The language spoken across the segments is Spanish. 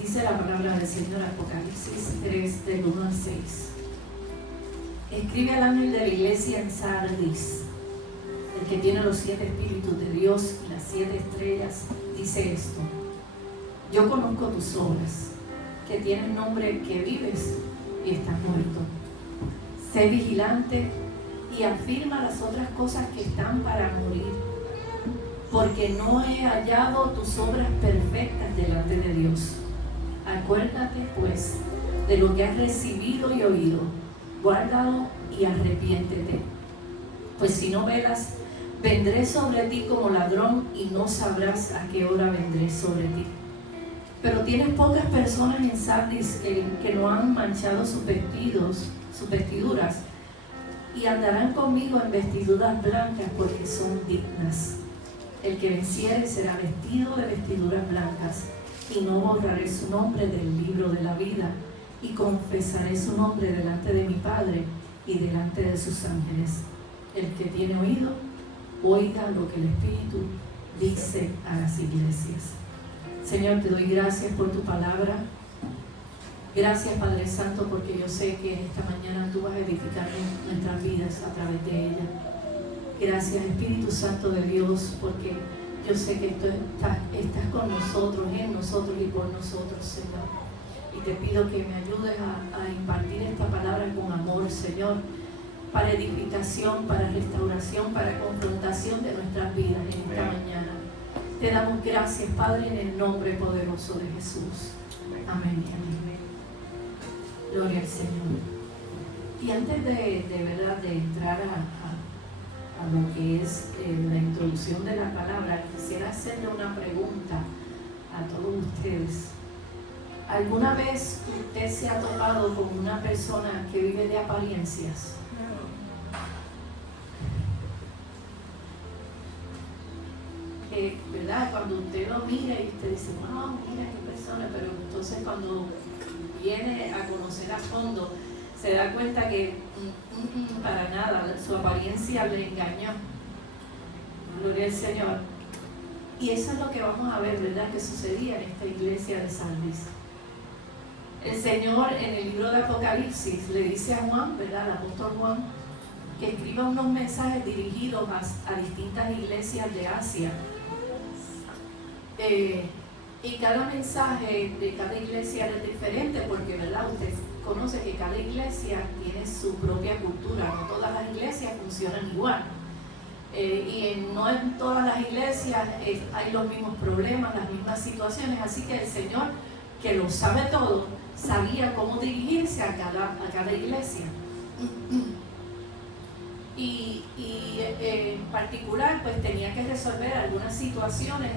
Dice la palabra del Señor, Apocalipsis 3, del 1 al 6. Escribe al ángel de la iglesia en Sardis, el que tiene los 7 espíritus de Dios y las 7 estrellas, dice esto: yo conozco tus obras, que tienes nombre que vives y estás muerto. Sé vigilante y afirma las otras cosas que están para morir, porque no he hallado tus obras perfectas delante de Dios. Acuérdate pues de lo que has recibido y oído, guárdalo y arrepiéntete. Pues si no velas, vendré sobre ti como ladrón y no sabrás a qué hora vendré sobre ti. Pero tienes pocas personas en Sardis que no han manchado sus vestiduras, y andarán conmigo en vestiduras blancas porque son dignas. El que venciere será vestido de vestiduras blancas, y no borraré su nombre del libro de la vida, y confesaré su nombre delante de mi Padre y delante de sus ángeles. El que tiene oído, oiga lo que el Espíritu dice a las iglesias. Señor, te doy gracias por tu palabra. Gracias, Padre Santo, porque yo sé que esta mañana tú vas a edificar nuestras vidas a través de ella. Gracias, Espíritu Santo de Dios, porque yo sé que tú estás con nosotros, en nosotros y por nosotros, Señor. Y te pido que me ayudes a impartir esta palabra con amor, Señor, para edificación, para restauración, para confrontación de nuestras vidas en esta mañana. Te damos gracias, Padre, en el nombre poderoso de Jesús. Amén y amén. Gloria al Señor. Y antes de entrar a lo que es la introducción de la palabra, quisiera hacerle una pregunta a todos ustedes. ¿Alguna vez usted se ha topado con una persona que vive de apariencias? ¿Verdad? Cuando usted lo mira y usted dice, wow, mira qué persona, pero entonces cuando viene a conocer a fondo, se da cuenta que para nada, su apariencia le engañó. Gloria al Señor. Y eso es lo que vamos a ver, ¿verdad?, que sucedía en esta iglesia de Sardis. El Señor en el libro de Apocalipsis le dice a Juan, ¿verdad?, al apóstol Juan, que escriba unos mensajes dirigidos a distintas iglesias de Asia. Y cada mensaje de cada iglesia es diferente, porque, ¿verdad?, usted conoce que cada iglesia tiene su propia cultura, no todas las iglesias funcionan igual. No en todas las iglesias hay los mismos problemas, las mismas situaciones, así que el Señor, que lo sabe todo, sabía cómo dirigirse a cada iglesia. Y en particular, pues tenía que resolver algunas situaciones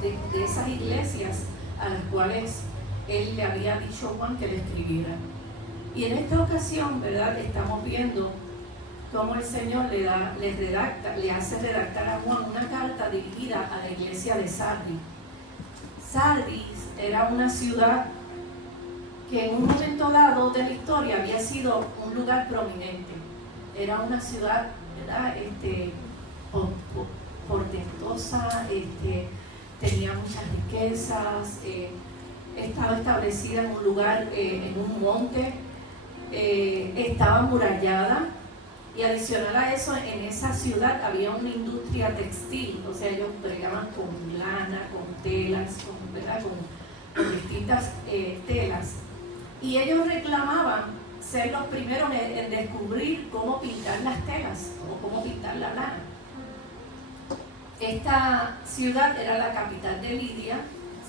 de esas iglesias a las cuales él le había dicho a Juan que le escribiera. Y en esta ocasión, ¿verdad?, estamos viendo cómo el Señor le hace redactar a Juan una carta dirigida a la iglesia de Sardis. Sardis era una ciudad que en un momento dado de la historia había sido un lugar prominente. Era una ciudad, ¿verdad?, portentosa, tenía muchas riquezas, estaba establecida en un lugar, en un monte, estaba amurallada, y adicional a eso, en esa ciudad había una industria textil, o sea, ellos bregaban con lana, con telas, con distintas telas, y ellos reclamaban ser los primeros en descubrir cómo pintar las telas o cómo pintar la lana. Esta ciudad era la capital de Lidia,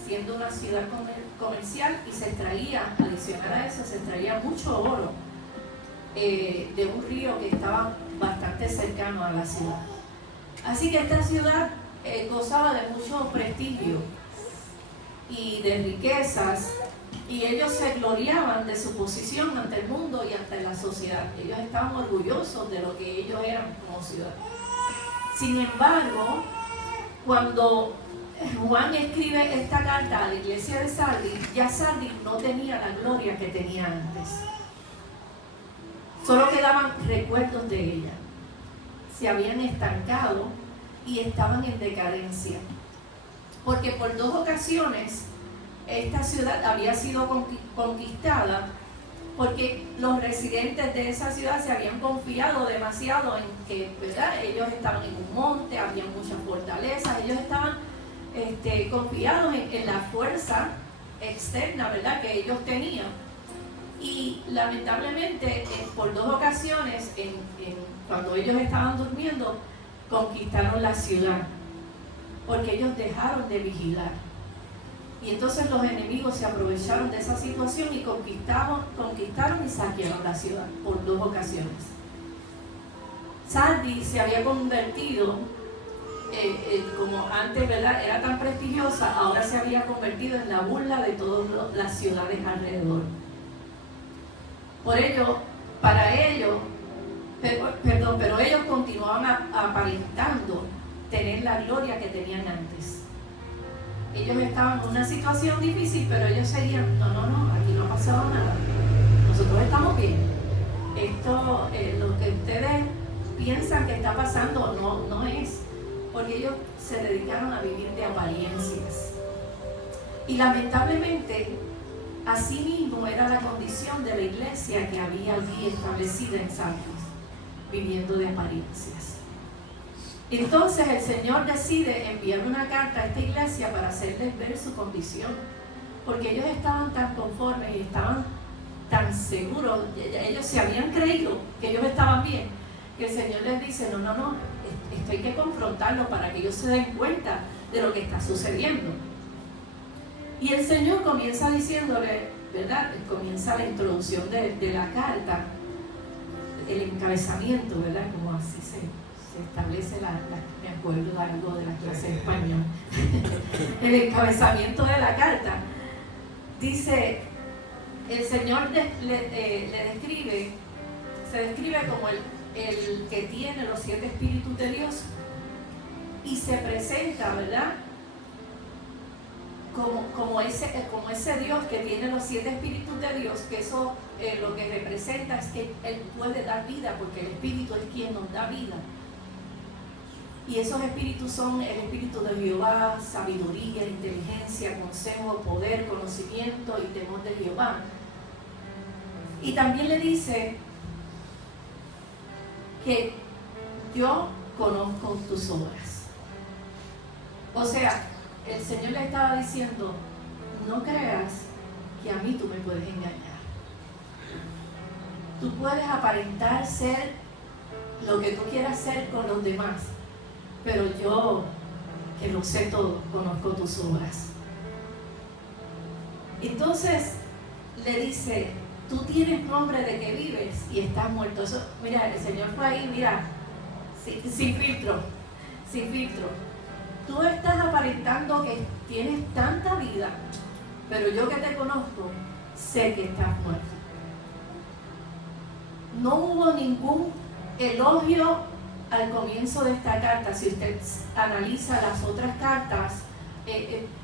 siendo una ciudad comercial, y se extraía, adicional a eso, se extraía mucho oro de un río que estaba bastante cercano a la ciudad. Así que esta ciudad gozaba de mucho prestigio y de riquezas, y ellos se gloriaban de su posición ante el mundo y ante la sociedad. Ellos estaban orgullosos de lo que ellos eran como ciudad. Sin embargo, cuando Juan escribe esta carta a la iglesia de Sardis, ya Sardis no tenía la gloria que tenía antes. Solo quedaban recuerdos de ella. Se habían estancado y estaban en decadencia. Porque por 2 ocasiones esta ciudad había sido conquistada porque los residentes de esa ciudad se habían confiado demasiado en que, ¿verdad?, ellos estaban en un monte, había muchas fortalezas, ellos estaban confiados en la fuerza externa, ¿verdad?, que ellos tenían. Y lamentablemente por 2 ocasiones, cuando ellos estaban durmiendo, conquistaron la ciudad, porque ellos dejaron de vigilar. Y entonces los enemigos se aprovecharon de esa situación y conquistaron y saquearon la ciudad por 2 ocasiones. Sardis se había convertido, como antes, ¿verdad?, era tan prestigiosa, ahora se había convertido en la burla de todas las ciudades alrededor. Por ello, pero ellos continuaban aparentando tener la gloria que tenían antes. Ellos estaban en una situación difícil, pero ellos seguían, no, aquí no ha pasado nada, nosotros estamos bien. Esto, lo que ustedes piensan que está pasando, no es, porque ellos se dedicaron a vivir de apariencias. Y lamentablemente, así mismo era la condición de la iglesia que había allí establecida en Sardis, viviendo de apariencias. Entonces el Señor decide enviar una carta a esta iglesia para hacerles ver su condición, porque ellos estaban tan conformes y estaban tan seguros, ellos se habían creído que ellos estaban bien, que el Señor les dice, no, esto hay que confrontarlo para que ellos se den cuenta de lo que está sucediendo. Y el Señor comienza diciéndole, ¿verdad?, comienza la introducción de la carta, el encabezamiento, ¿verdad?, como así se establece me acuerdo de algo de la clase de español. El encabezamiento de la carta dice, el Señor se describe como el que tiene los 7 espíritus de Dios, y se presenta, ¿verdad?, como ese Dios que tiene los 7 espíritus de Dios, que eso lo que representa es que Él puede dar vida, porque el Espíritu es quien nos da vida. Y esos espíritus son el Espíritu de Jehová, sabiduría, inteligencia, consejo, poder, conocimiento y temor de Jehová. Y también le dice que yo conozco tus obras. O sea, el Señor le estaba diciendo, no creas que a mí tú me puedes engañar. Tú puedes aparentar ser lo que tú quieras ser con los demás, pero yo, que lo sé todo, conozco tus obras. Entonces le dice, tú tienes nombre de que vives y estás muerto. Eso, mira, el Señor fue ahí, mira, sin filtro. Tú estás aparentando que tienes tanta vida, pero yo que te conozco, sé que estás muerto. No hubo ningún elogio al comienzo de esta carta. Si usted analiza las otras cartas,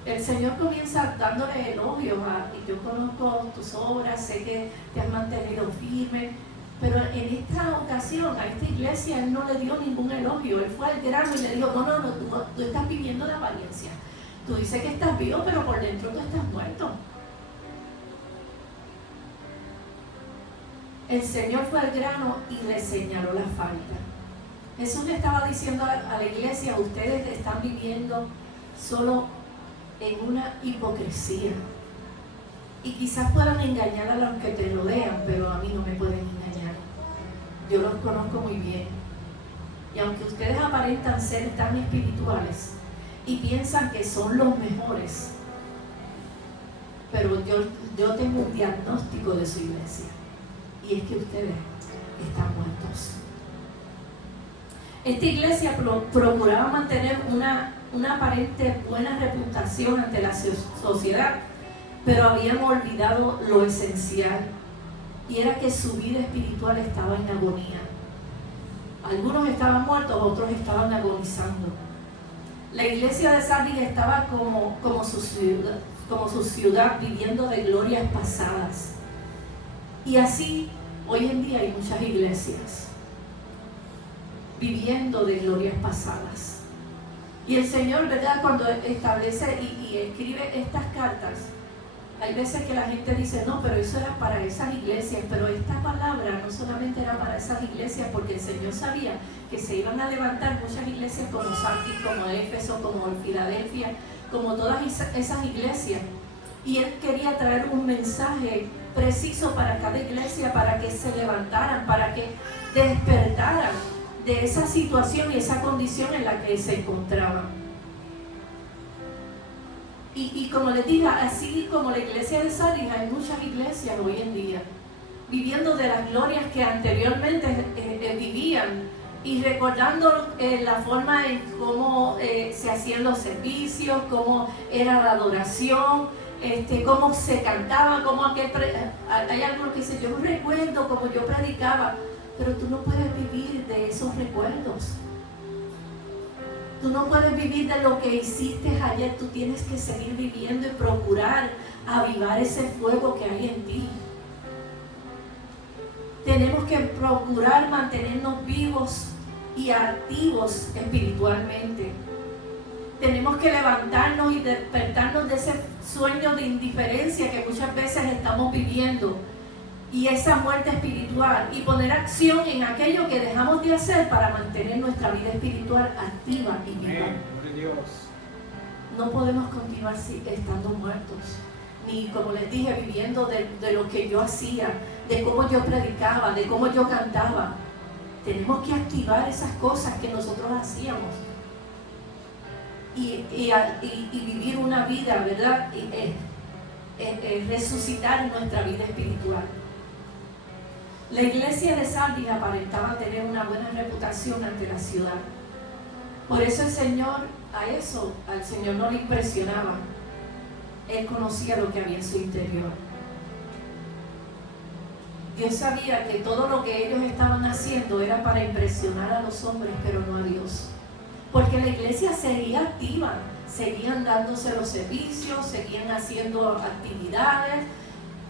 el Señor comienza dándole elogios yo conozco tus obras, sé que te has mantenido firme, pero en esta ocasión a esta iglesia Él no le dio ningún elogio. Él fue al grano y le dijo, no, tú estás viviendo de apariencia, tú dices que estás vivo, pero por dentro tú estás muerto. El Señor fue al grano y le señaló la falta. Jesús le estaba diciendo a la iglesia, ustedes están viviendo solo en una hipocresía. Y quizás puedan engañar a los que te rodean, pero a mí no me pueden engañar. Yo los conozco muy bien. Y aunque ustedes aparentan ser tan espirituales y piensan que son los mejores, pero yo tengo un diagnóstico de su iglesia, y es que ustedes están muertos. Esta iglesia procuraba mantener una aparente buena reputación ante la sociedad, pero habían olvidado lo esencial, y era que su vida espiritual estaba en agonía. Algunos estaban muertos, otros estaban agonizando. La iglesia de Sardis estaba como su ciudad, viviendo de glorias pasadas. Y así, hoy en día hay muchas iglesias viviendo de glorias pasadas. Y el Señor, ¿verdad?, cuando establece y escribe estas cartas, Hay veces que la gente dice, no, pero eso era para esas iglesias, pero esta palabra no solamente era para esas iglesias, porque el Señor sabía que se iban a levantar muchas iglesias como Sardis, como Éfeso, como Filadelfia, como todas esas iglesias. Y Él quería traer un mensaje preciso para cada iglesia, para que se levantaran, para que despertaran de esa situación y esa condición en la que se encontraban. Y como les dije, así como la iglesia de Sardis, hay muchas iglesias hoy en día viviendo de las glorias que anteriormente vivían y recordando la forma en cómo se hacían los servicios, cómo era la adoración, cómo se cantaba, cómo hay algunos que dicen, yo recuerdo como yo predicaba, pero tú no puedes vivir de esos recuerdos. Tú no puedes vivir de lo que hiciste ayer, tú tienes que seguir viviendo y procurar avivar ese fuego que hay en ti. Tenemos que procurar mantenernos vivos y activos espiritualmente. Tenemos que levantarnos y despertarnos de ese sueño de indiferencia que muchas veces estamos viviendo y esa muerte espiritual, y poner acción en aquello que dejamos de hacer para mantener nuestra vida espiritual activa y viva. No podemos continuar estando muertos, ni, como les dije, viviendo de lo que yo hacía, de cómo yo predicaba, de cómo yo cantaba. Tenemos que activar esas cosas que nosotros hacíamos y vivir una vida, ¿verdad? Resucitar nuestra vida espiritual. La iglesia de Sardis aparentaba tener una buena reputación ante la ciudad. Por eso el Señor, al Señor no le impresionaba. Él conocía lo que había en su interior. Dios sabía que todo lo que ellos estaban haciendo era para impresionar a los hombres, pero no a Dios. Porque la iglesia seguía activa, seguían dándose los servicios, seguían haciendo actividades.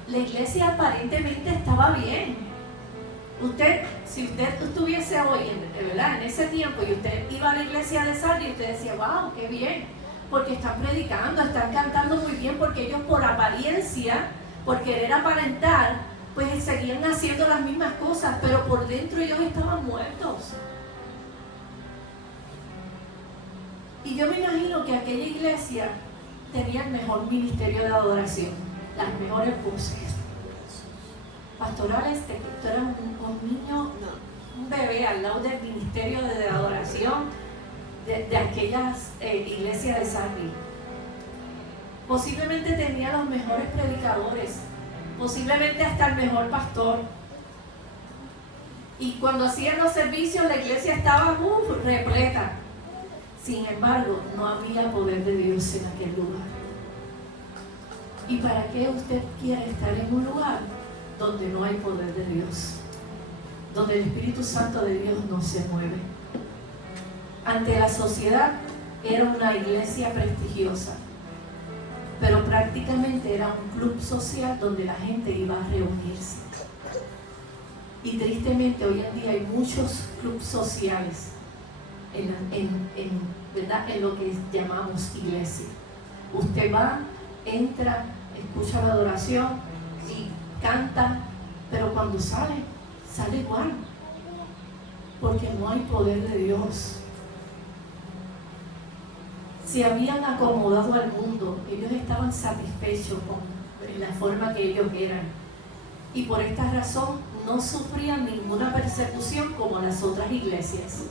La iglesia aparentemente estaba bien. Si usted estuviese hoy, ¿verdad?, en ese tiempo, y usted iba a la iglesia de Sardis, y usted decía, wow, qué bien, porque están predicando, están cantando muy bien, porque ellos por apariencia, por querer aparentar, pues seguían haciendo las mismas cosas, pero por dentro ellos estaban muertos. Y yo me imagino que aquella iglesia tenía el mejor ministerio de adoración, las mejores voces pastorales. Tú eras un niño, un bebé al lado del ministerio de adoración de aquellas iglesias de Sardis. Posiblemente tenía los mejores predicadores, posiblemente hasta el mejor pastor. Y cuando hacían los servicios, la iglesia estaba repleta. Sin embargo, no había poder de Dios en aquel lugar. ¿Y para qué usted quiere estar en un lugar donde no hay poder de Dios? Donde el Espíritu Santo de Dios no se mueve. Ante la sociedad era una iglesia prestigiosa, pero prácticamente era un club social donde la gente iba a reunirse. Y tristemente hoy en día hay muchos clubes sociales ¿verdad?, en lo que llamamos iglesia. Usted va, entra, escucha la adoración y canta, pero cuando sale igual, porque no hay poder de Dios. Se habían acomodado al mundo, ellos estaban satisfechos con la forma que ellos eran, y por esta razón no sufrían ninguna persecución como las otras iglesias.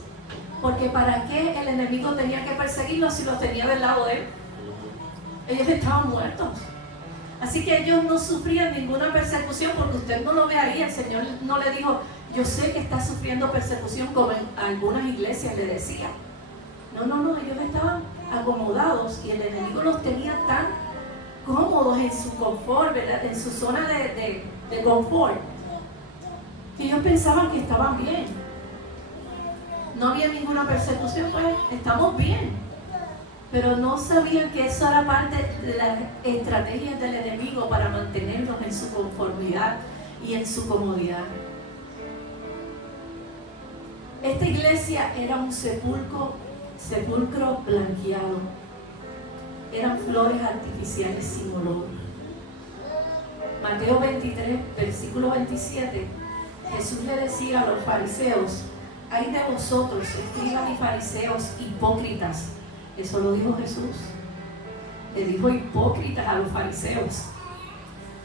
Porque ¿para qué el enemigo tenía que perseguirlos si los tenía del lado de él? Ellos estaban muertos. Así que ellos no sufrían ninguna persecución, porque usted no lo ve ahí. El Señor no le dijo, yo sé que está sufriendo persecución, como en algunas iglesias le decía. No, ellos estaban acomodados y el enemigo los tenía tan cómodos en su confort, ¿verdad?, en su zona de confort, que ellos pensaban que estaban bien. No había ninguna persecución, pues estamos bien. Pero no sabían que eso era parte de las estrategias del enemigo para mantenerlos en su conformidad y en su comodidad. Esta iglesia era un sepulcro blanqueado. Eran flores artificiales sin olor. Mateo 23, versículo 27, Jesús le decía a los fariseos: ay de vosotros, escribas y fariseos hipócritas. Eso lo dijo Jesús. Le dijo hipócritas a los fariseos,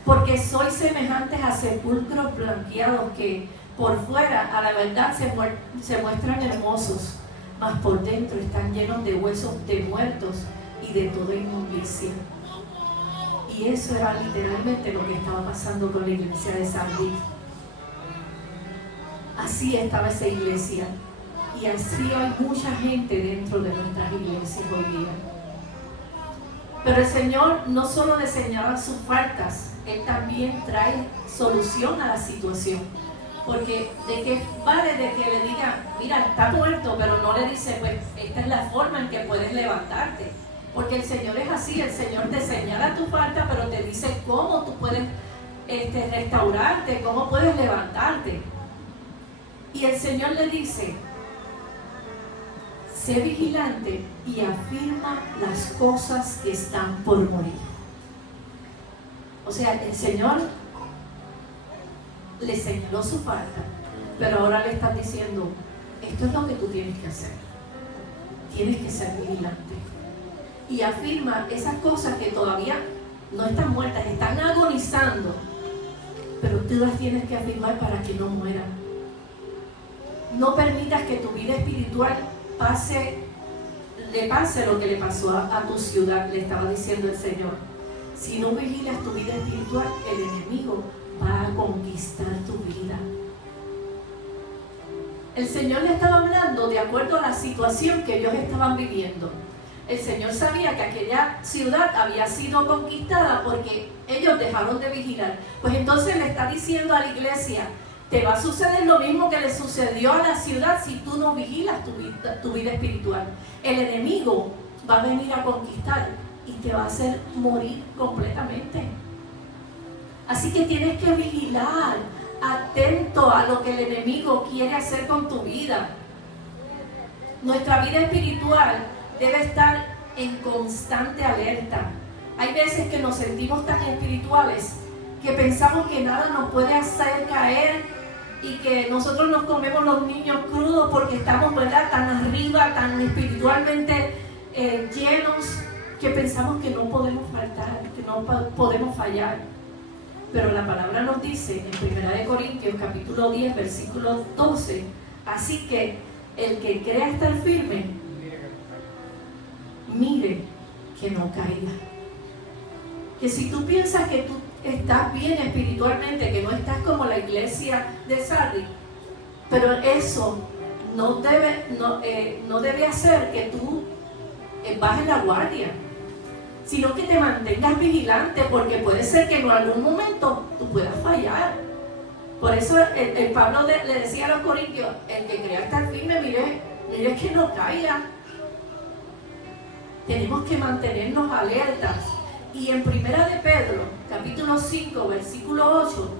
porque sois semejantes a sepulcros blanqueados que por fuera a la verdad se muestran hermosos, mas por dentro están llenos de huesos de muertos y de toda inmundicia. Y eso era literalmente lo que estaba pasando con la iglesia de Sardis. Así estaba esa iglesia, y así hay mucha gente dentro de nuestras iglesias hoy día. Pero el Señor no solo le señala sus faltas, Él también trae solución a la situación. Porque de qué vale de que le diga: mira, está muerto, pero no le dice: pues esta es la forma en que puedes levantarte. Porque el Señor es así, el Señor te señala tu falta, pero te dice cómo tú puedes restaurarte, cómo puedes levantarte. Y el Señor le dice: sé vigilante y afirma las cosas que están por morir. O sea, el Señor le señaló su falta, pero ahora le está diciendo: esto es lo que tú tienes que hacer. Tienes que ser vigilante. Y afirma esas cosas que todavía no están muertas, están agonizando, pero tú las tienes que afirmar para que no mueran. No permitas que tu vida espiritual le pase lo que le pasó a tu ciudad, le estaba diciendo el Señor. Si no vigilas tu vida espiritual, el enemigo va a conquistar tu vida. El Señor le estaba hablando de acuerdo a la situación que ellos estaban viviendo. El Señor sabía que aquella ciudad había sido conquistada porque ellos dejaron de vigilar. Pues entonces le está diciendo a la iglesia: te va a suceder lo mismo que le sucedió a la ciudad si tú no vigilas tu vida espiritual. El enemigo va a venir a conquistar y te va a hacer morir completamente. Así que tienes que vigilar, atento a lo que el enemigo quiere hacer con tu vida. Nuestra vida espiritual debe estar en constante alerta. Hay veces que nos sentimos tan espirituales que pensamos que nada nos puede hacer caer y que nosotros nos comemos los niños crudos porque estamos, ¿verdad?, tan arriba, tan espiritualmente llenos, que pensamos que no podemos faltar, que no podemos fallar. Pero la palabra nos dice en 1 Corintios capítulo 10, versículo 12: así que el que crea estar firme, mire que no caiga. Que si tú piensas que tú estás bien espiritualmente, que no estás como la iglesia de Sardis, pero eso no debe hacer que tú bajes la guardia, sino que te mantengas vigilante, porque puede ser que en algún momento tú puedas fallar. Por eso el Pablo le decía a los corintios: el que crea estar firme, mire que no caiga. Tenemos que mantenernos alertas. Y en 1 de Pedro, capítulo 5, versículo 8,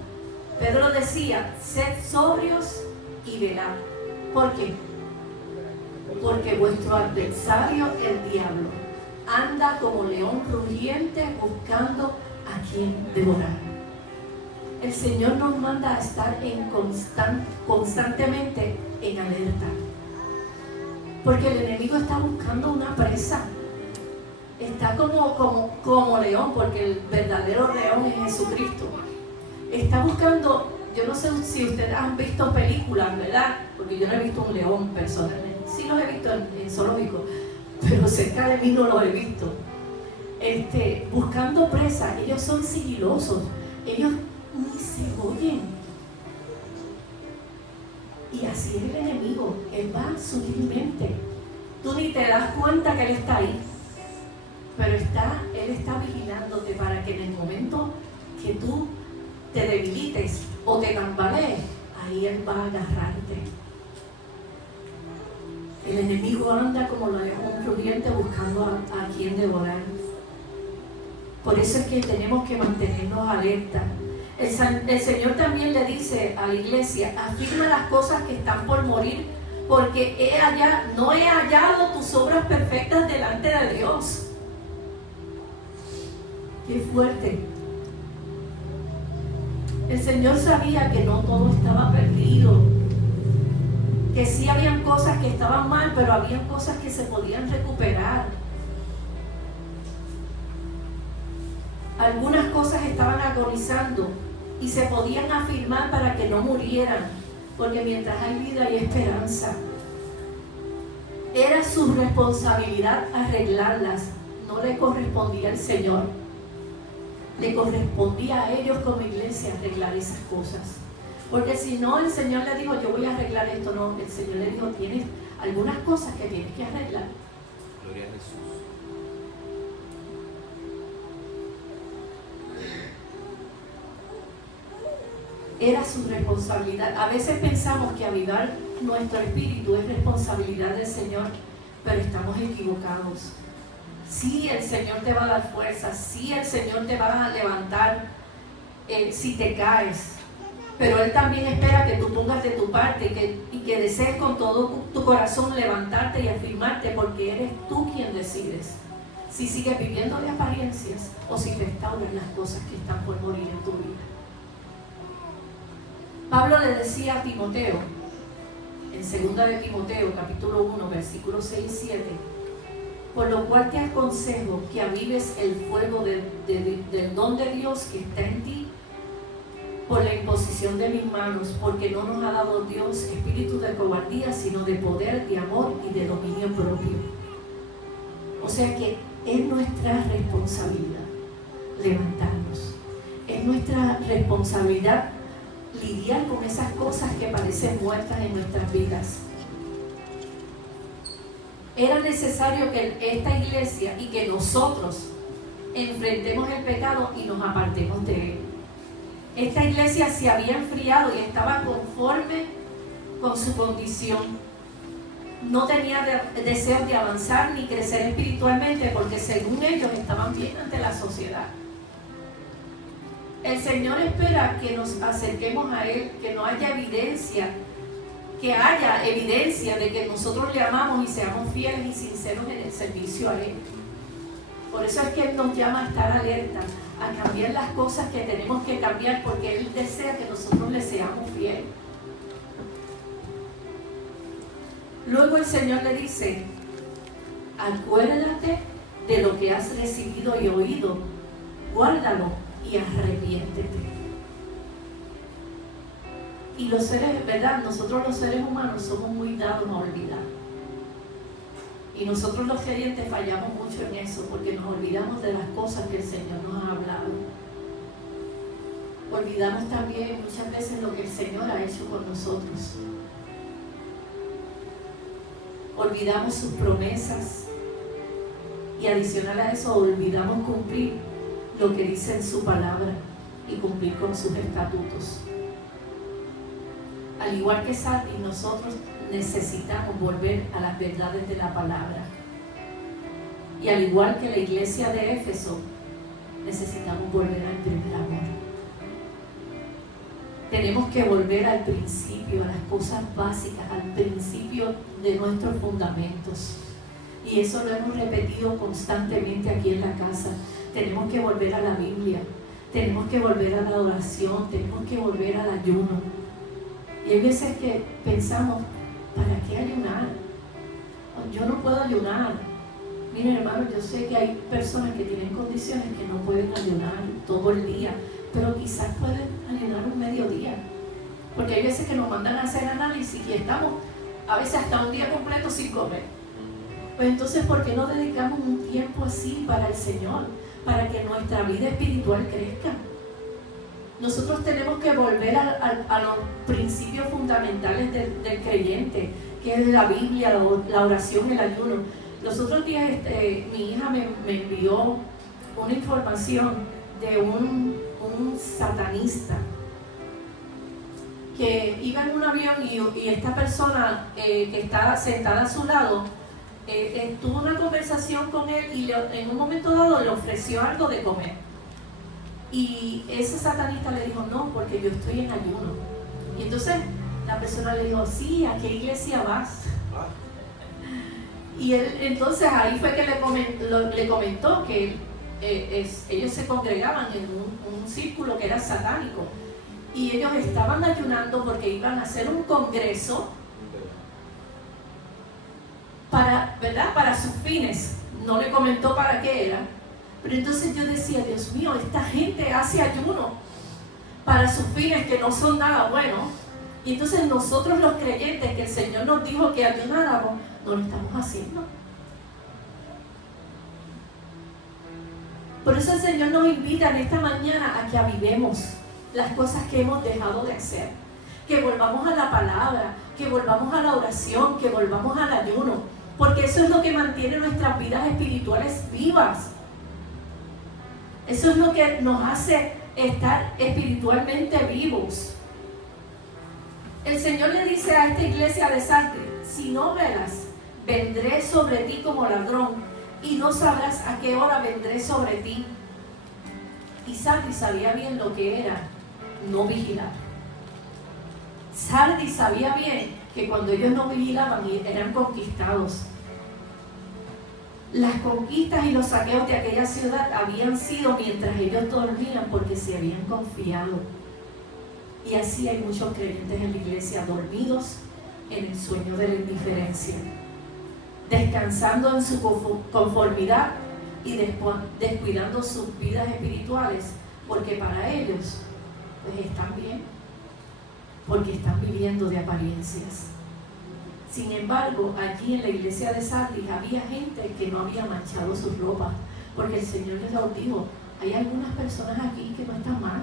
Pedro decía: sed sobrios y velad. ¿Por qué? Porque vuestro adversario, el diablo, anda como león rugiente buscando a quien devorar. El Señor nos manda a estar constantemente en alerta, porque el enemigo está buscando una presa. Está como león, porque el verdadero león es Jesucristo. Está buscando, yo no sé si ustedes han visto películas, ¿verdad? Porque yo no he visto un león personalmente. Sí los he visto en zoológico, pero cerca de mí no los he visto. Buscando presa, ellos son sigilosos, ellos ni se oyen. Y así es el enemigo, él va sutilmente. Tú ni te das cuenta que él está ahí, pero él está vigilándote para que en el momento que tú te debilites o te tambalees, ahí él va a agarrarte. El enemigo anda como león rugiente buscando a quien devorar. Por eso es que tenemos que mantenernos alerta. El Señor también le dice a la iglesia: afirma las cosas que están por morir, porque no he hallado tus obras perfectas delante de Dios. Qué fuerte. El Señor sabía que no todo estaba perdido, que sí habían cosas que estaban mal, pero habían cosas que se podían recuperar. Algunas cosas estaban agonizando y se podían afirmar para que no murieran, porque mientras hay vida hay esperanza. Era su responsabilidad arreglarlas, no le correspondía al Señor. Le correspondía a ellos como iglesia arreglar esas cosas. Porque si no, el Señor le dijo, yo voy a arreglar esto. No, el Señor le dijo, tienes algunas cosas que tienes que arreglar. Gloria a Jesús. Era su responsabilidad. A veces pensamos que avivar nuestro espíritu es responsabilidad del Señor, pero estamos equivocados. Sí, el Señor te va a dar fuerza, sí, el Señor te va a levantar si te caes, pero Él también espera que tú pongas de tu parte y que desees con todo tu corazón levantarte y afirmarte, porque eres tú quien decides si sigues viviendo de apariencias o si restauras las cosas que están por morir en tu vida. Pablo le decía a Timoteo, en 2 de Timoteo, capítulo 1, versículos 6 y 7, por lo cual te aconsejo que avives el fuego del don de Dios que está en ti por la imposición de mis manos, porque no nos ha dado Dios espíritu de cobardía, sino de poder, de amor y de dominio propio. O sea que es nuestra responsabilidad levantarnos, es nuestra responsabilidad lidiar con esas cosas que parecen muertas en nuestras vidas. Era necesario que esta iglesia y que nosotros enfrentemos el pecado y nos apartemos de él. Esta iglesia se había enfriado y estaba conforme con su condición. No tenía deseo de avanzar ni crecer espiritualmente, porque según ellos estaban bien ante la sociedad. El Señor espera que nos acerquemos a Él, que no haya evidencia, que haya evidencia de que nosotros le amamos y seamos fieles y sinceros en el servicio a Él. Por eso es que Él nos llama a estar alerta, a cambiar las cosas que tenemos que cambiar, porque Él desea que nosotros le seamos fieles. Luego el Señor le dice, acuérdate de lo que has recibido y oído, guárdalo y arrepiéntete. Y los seres, ¿verdad? Nosotros los seres humanos somos muy dados a olvidar. Y nosotros los creyentes fallamos mucho en eso, porque nos olvidamos de las cosas que el Señor nos ha hablado. Olvidamos también muchas veces lo que el Señor ha hecho con nosotros. Olvidamos sus promesas. Y adicional a eso, olvidamos cumplir lo que dice en su palabra y cumplir con sus estatutos. Al igual que Sati, nosotros necesitamos volver a las verdades de la palabra. Y al igual que la iglesia de Éfeso, necesitamos volver al primer amor. Tenemos que volver al principio, a las cosas básicas, al principio de nuestros fundamentos. Y eso lo hemos repetido constantemente aquí en la casa. Tenemos que volver a la Biblia, tenemos que volver a la oración, tenemos que volver al ayuno. Y hay veces que pensamos, ¿para qué ayunar? Yo no puedo ayunar. Miren, hermanos, yo sé que hay personas que tienen condiciones que no pueden ayunar todo el día, pero quizás pueden ayunar un mediodía. Porque hay veces que nos mandan a hacer análisis y estamos a veces hasta un día completo sin comer. Pues entonces, ¿por qué no dedicamos un tiempo así para el Señor? Para que nuestra vida espiritual crezca. Nosotros tenemos que volver a los principios fundamentales del creyente, que es la Biblia, la oración, el ayuno. Los otros días mi hija me envió una información de un satanista que iba en un avión y esta persona que estaba sentada a su lado tuvo una conversación con él y en un momento dado le ofreció algo de comer. Y ese satanista le dijo, no, porque yo estoy en ayuno. Y entonces la persona le dijo, sí, ¿a qué iglesia vas? Y él, entonces ahí fue que le comentó que ellos se congregaban en un círculo que era satánico. y ellos estaban ayunando porque iban a hacer un congreso para, ¿verdad?, para sus fines. No le comentó para qué era, pero entonces yo decía, Dios mío, esta gente hace ayuno para sus fines que no son nada buenos, y entonces nosotros los creyentes que el Señor nos dijo que ayunáramos, no lo estamos haciendo. Por eso el Señor nos invita en esta mañana a que avivemos las cosas que hemos dejado de hacer, que volvamos a la palabra, que volvamos a la oración, que volvamos al ayuno, porque eso es lo que mantiene nuestras vidas espirituales vivas. Eso es lo que nos hace estar espiritualmente vivos. El Señor le dice a esta iglesia de Sardis: si no velas, vendré sobre ti como ladrón, y no sabrás a qué hora vendré sobre ti. Y Sardis sabía bien lo que era no vigilar. Sardis sabía bien que cuando ellos no vigilaban eran conquistados. Las conquistas y los saqueos de aquella ciudad habían sido mientras ellos dormían, porque se habían confiado. Y así hay muchos creyentes en la iglesia dormidos en el sueño de la indiferencia, descansando en su conformidad y descuidando sus vidas espirituales, porque para ellos pues están bien, porque están viviendo de apariencias. Sin embargo, allí en la iglesia de Sardis había gente que no había manchado sus ropas, porque el Señor les dijo: hay algunas personas aquí que no están mal.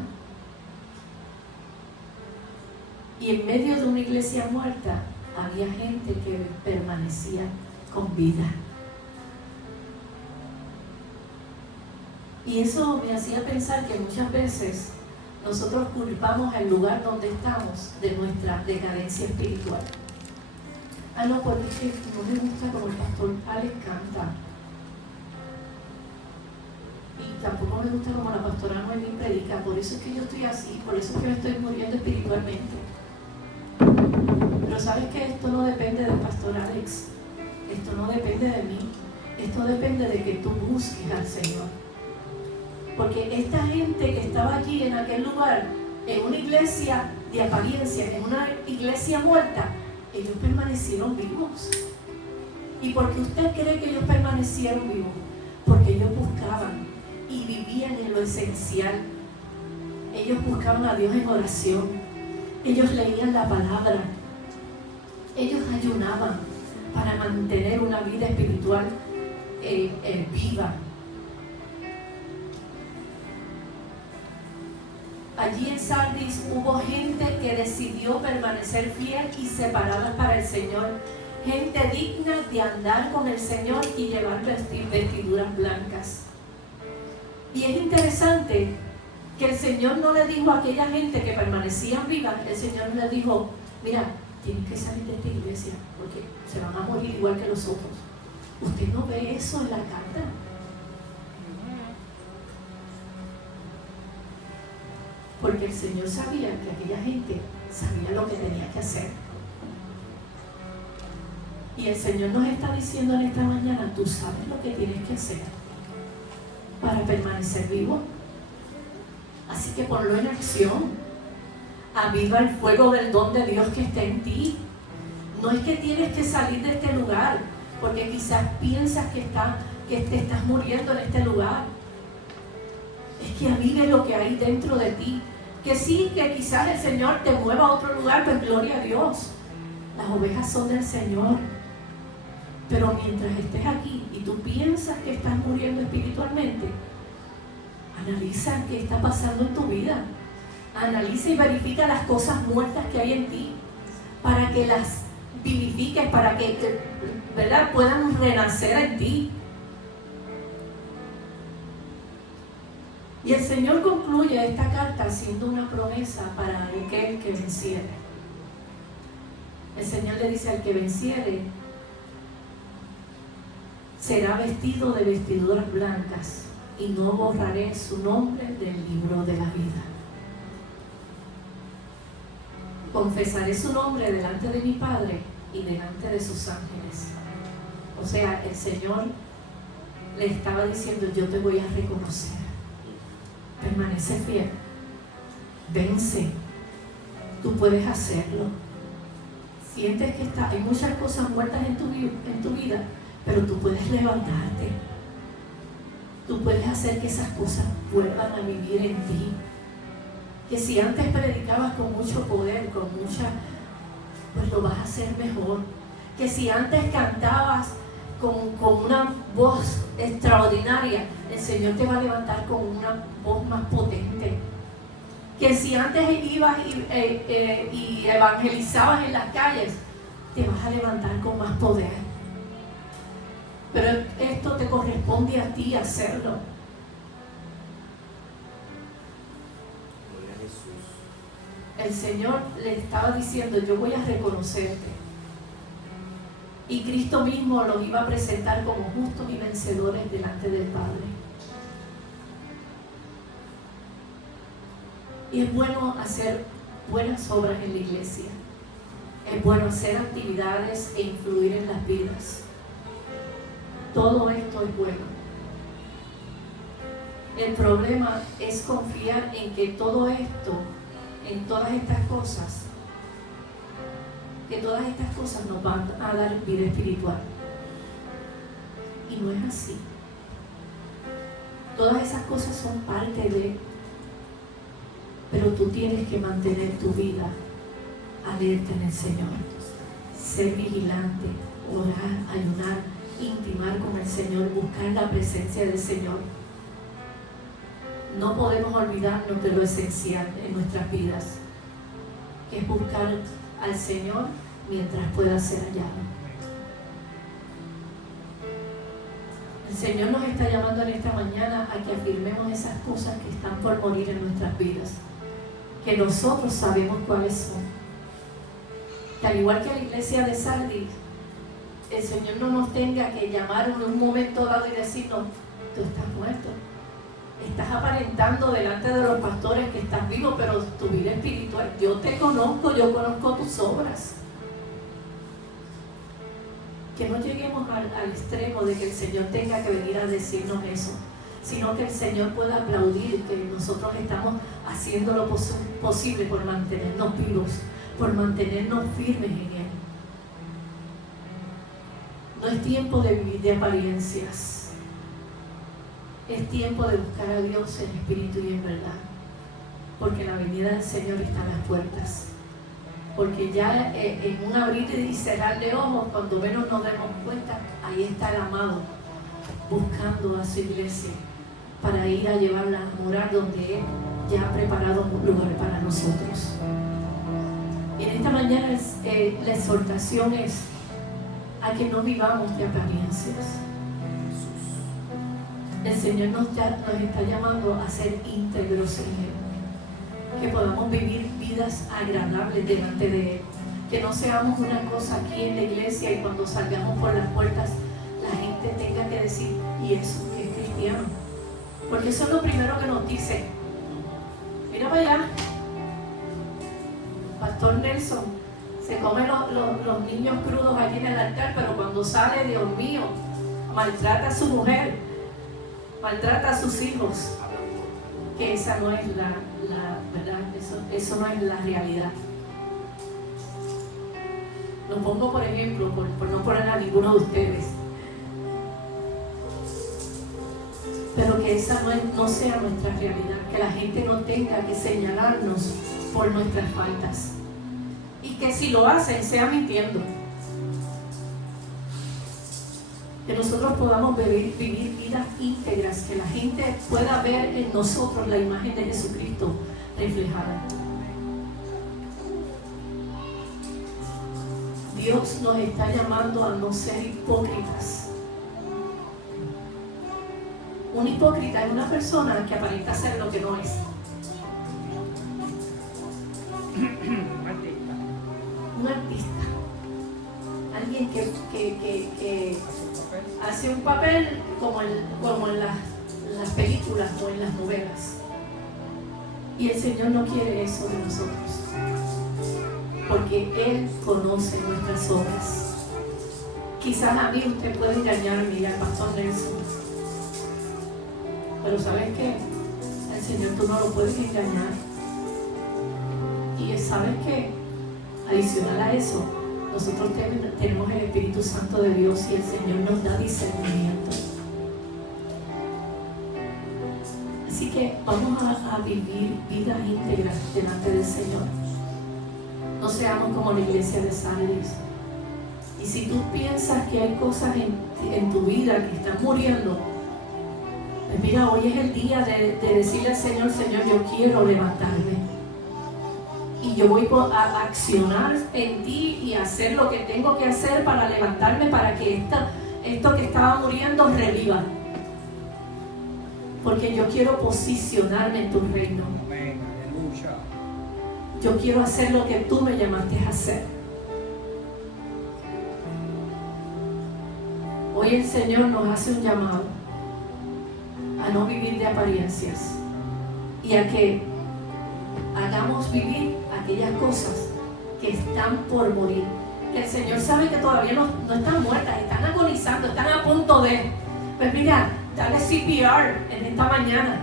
Y en medio de una iglesia muerta había gente que permanecía con vida. Y eso me hacía pensar que muchas veces nosotros culpamos el lugar donde estamos de nuestra decadencia espiritual. Ah, no, porque es que no me gusta como el pastor Alex canta. Y tampoco me gusta como la pastora Noemí predica. Por eso es que yo estoy así, por eso es que me estoy muriendo espiritualmente. Pero sabes que esto no depende del pastor Alex. Esto no depende de mí. Esto depende de que tú busques al Señor. Porque esta gente que estaba allí en aquel lugar, en una iglesia de apariencia, en una iglesia muerta, ellos permanecieron vivos. ¿Y por qué usted cree que ellos permanecieron vivos? Porque ellos buscaban y vivían en lo esencial. Ellos buscaban a Dios en oración. Ellos leían la palabra. Ellos ayunaban para mantener una vida espiritual viva. Allí en Sardis hubo gente que decidió permanecer fiel y separada para el Señor. Gente digna de andar con el Señor y llevar vestiduras blancas. Y es interesante que el Señor no le dijo a aquella gente que permanecían vivas, el Señor le dijo: mira, tienes que salir de esta iglesia porque se van a morir igual que los otros. ¿Usted no ve eso en la carta? Porque el Señor sabía que aquella gente sabía lo que tenía que hacer. Y el Señor nos está diciendo en esta mañana: tú sabes lo que tienes que hacer para permanecer vivo. Así que ponlo en acción. Aviva el fuego del don de Dios que está en ti. No es que tienes que salir de este lugar, porque quizás piensas que te estás muriendo en este lugar. Es que avive lo que hay dentro de ti. Que sí, que quizás el Señor te mueva a otro lugar, pues gloria a Dios. Las ovejas son del Señor. Pero mientras estés aquí y tú piensas que estás muriendo espiritualmente, analiza qué está pasando en tu vida. Analiza y verifica las cosas muertas que hay en ti, para que las vivifiques, para que, ¿verdad?, puedan renacer en ti. Y el Señor concluye esta carta haciendo una promesa para aquel que venciere. El Señor le dice: al que venciere será vestido de vestiduras blancas, y no borraré su nombre del libro de la vida. Confesaré su nombre delante de mi Padre y delante de sus ángeles. O sea, el Señor le estaba diciendo: yo te voy a reconocer. Permanece fiel, vence, Tú puedes hacerlo. Sientes que hay muchas cosas muertas en tu vida, pero tú puedes levantarte. Tú puedes hacer que esas cosas vuelvan a vivir en ti. Que si antes predicabas con mucho poder, pues lo vas a hacer mejor. Que si antes cantabas con una voz extraordinaria, el Señor te va a levantar con una voz más potente. Que si antes ibas y evangelizabas en las calles, te vas a levantar con más poder. Pero esto te corresponde a ti hacerlo. El Señor le estaba diciendo: yo voy a reconocerte. Y Cristo mismo los iba a presentar como justos y vencedores delante del Padre. Y es bueno hacer buenas obras en la iglesia. Es bueno hacer actividades e influir en las vidas. Todo esto es bueno. El problema es confiar en que todo esto, en todas estas cosas, nos van a dar vida espiritual. Y no es así. Todas esas cosas son parte de, pero tú tienes que mantener tu vida alerta en el Señor. Ser vigilante, orar, ayunar, intimar con el Señor, buscar la presencia del Señor. No podemos olvidarnos de lo esencial en nuestras vidas, que es buscar al Señor mientras pueda ser hallado. El Señor nos está llamando en esta mañana a que afirmemos esas cosas que están por morir en nuestras vidas, que nosotros sabemos cuáles son. Que al igual que la iglesia de Sardis, el Señor no nos tenga que llamar en un momento dado y decirnos: tú estás muerto. Estás aparentando delante de los pastores que estás vivo, pero tu vida espiritual, yo te conozco, yo conozco tus obras. Que no lleguemos al extremo de que el Señor tenga que venir a decirnos eso, sino que el Señor pueda aplaudir que nosotros estamos haciendo lo posible por mantenernos vivos, por mantenernos firmes en Él. No es tiempo de vivir de apariencias. Es tiempo de buscar a Dios en espíritu y en verdad, porque la venida del Señor está a las puertas. Porque ya en un abrir y cerrar de ojos, cuando menos nos demos cuenta, ahí está el amado buscando a su iglesia para ir a llevarla a morar donde Él ya ha preparado un lugar para nosotros. Y en esta mañana la exhortación es a que no vivamos de apariencias. El Señor nos está llamando a ser íntegros en Él, que podamos vivir vidas agradables delante de Él, que no seamos una cosa aquí en la iglesia y cuando salgamos por las puertas la gente tenga que decir: ¿y eso qué es cristiano? Porque eso es lo primero que nos dice. Mira para allá, Pastor Nelson se come los niños crudos aquí en el altar, pero cuando sale, Dios mío, maltrata a su mujer, maltrata a sus hijos. Que esa no es la verdad, eso no es la realidad. Lo pongo por ejemplo, por no poner a ninguno de ustedes, pero que esa no sea nuestra realidad, que la gente no tenga que señalarnos por nuestras faltas, y que si lo hacen sea mintiendo. Que nosotros podamos vivir vidas íntegras, que la gente pueda ver en nosotros la imagen de Jesucristo reflejada. Dios nos está llamando a no ser hipócritas. Un hipócrita es una persona que aparenta ser lo que no es. Un artista. Alguien que hace un papel como en las películas o en las novelas. Y el Señor no quiere eso de nosotros, porque Él conoce nuestras obras. Quizás a mí usted puede engañarme y al Pastor Nelson, pero ¿sabes qué? El Señor tú no lo puedes engañar. Y ¿sabes qué? Adicional a eso, nosotros tenemos el Espíritu Santo de Dios y el Señor nos da discernimiento. Así que vamos a vivir vidas íntegras delante del Señor. No seamos como la iglesia de Sardis. Y si tú piensas que hay cosas en tu vida que están muriendo, pues mira, hoy es el día de decirle al Señor, Señor, yo quiero levantarme. Y yo voy a accionar en ti y hacer lo que tengo que hacer para levantarme, para que esto que estaba muriendo reviva. Porque yo quiero posicionarme en tu reino. Yo quiero hacer lo que tú me llamaste a hacer. Hoy el Señor nos hace un llamado a no vivir de apariencias y a que hagamos vivir aquellas cosas que están por morir. Que el Señor sabe que todavía no están muertas, están agonizando, están a punto de... Pues mira, dale CPR en esta mañana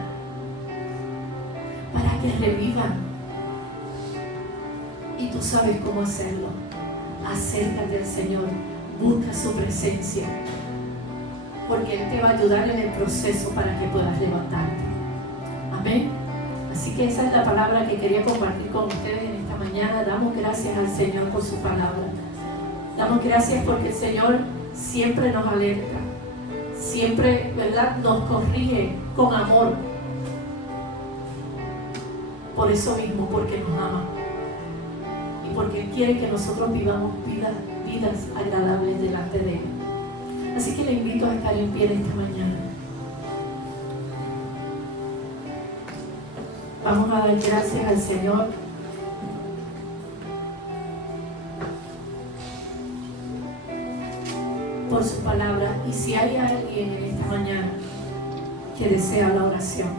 para que revivan. Y tú sabes cómo hacerlo. Acércate al Señor, busca su presencia, porque Él te va a ayudar en el proceso para que puedas levantarte. Amén. Así que esa es la palabra que quería compartir con ustedes en esta mañana. Damos gracias al Señor por su palabra. Damos gracias porque el Señor siempre nos alerta, siempre, ¿verdad?, nos corrige con amor. Por eso mismo, porque nos ama. Y porque Él quiere que nosotros vivamos vidas agradables delante de Él. Así que le invito a estar en pie esta mañana. Vamos a dar gracias al Señor por su palabra. Y si hay alguien en esta mañana que desea la oración,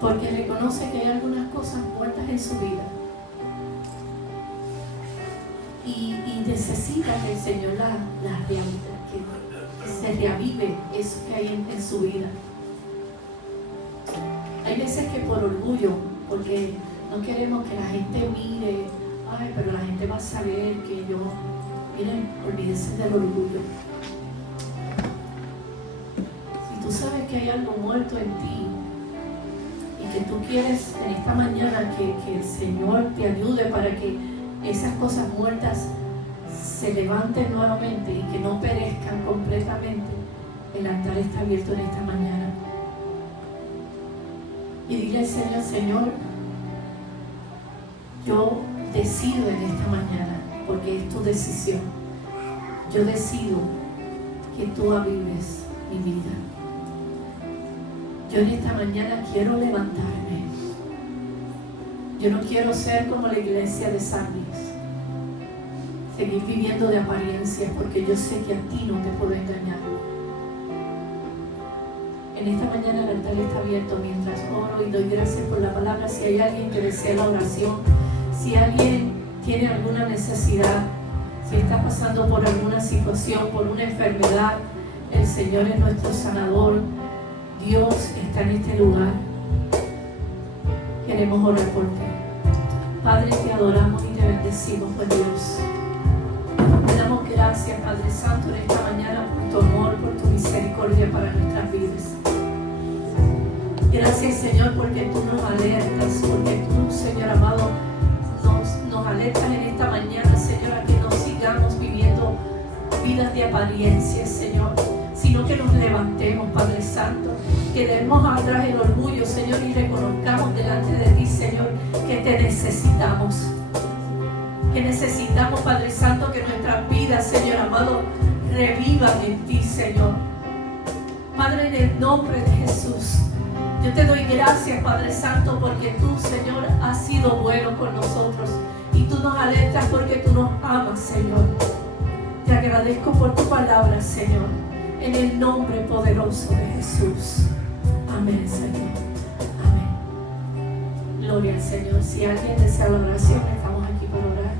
porque reconoce que hay algunas cosas muertas en su vida y necesita que el Señor las reavive, que se reavive eso que hay en su vida. Hay veces que por orgullo, porque no queremos que la gente mire, ay, pero la gente va a saber que yo... Miren, olvídense del orgullo. Si tú sabes que hay algo muerto en ti y que tú quieres en esta mañana que el Señor te ayude para que esas cosas muertas se levanten nuevamente y que no perezcan completamente, el altar está abierto en esta mañana. Y dile al Señor, Señor, yo decido en esta mañana, porque es tu decisión. Yo decido que tú avives mi vida. Yo en esta mañana quiero levantarme. Yo no quiero ser como la iglesia de Sardis, seguir viviendo de apariencias, porque yo sé que a ti no te puedo engañar. En esta mañana el altar está abierto mientras oro y doy gracias por la palabra. Si hay alguien que desea la oración, si alguien tiene alguna necesidad, si está pasando por alguna situación, por una enfermedad, el Señor es nuestro sanador. Dios está en este lugar. Queremos orar por ti. Padre, te adoramos y te bendecimos, pues Dios. Te damos gracias, Padre Santo, en esta mañana por tu amor, por tu misericordia para nuestras vidas. Gracias, Señor, porque tú nos alertas, porque tú, Señor amado, nos alertas en esta mañana, Señor, a que no sigamos viviendo vidas de apariencias, Señor, sino que nos levantemos, Padre Santo, que demos atrás el orgullo, Señor, y reconozcamos delante de ti, Señor, que te necesitamos. Que necesitamos, Padre Santo, que nuestras vidas, Señor amado, revivan en ti, Señor. Padre, en el nombre de Jesús, yo te doy gracias, Padre Santo, porque tú, Señor, has sido bueno con nosotros y tú nos alertas porque tú nos amas, Señor. Te agradezco por tu palabra, Señor, en el nombre poderoso de Jesús. Amén, Señor. Amén. Gloria al Señor. Si alguien desea la oración, estamos aquí para orar.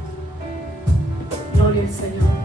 Gloria al Señor.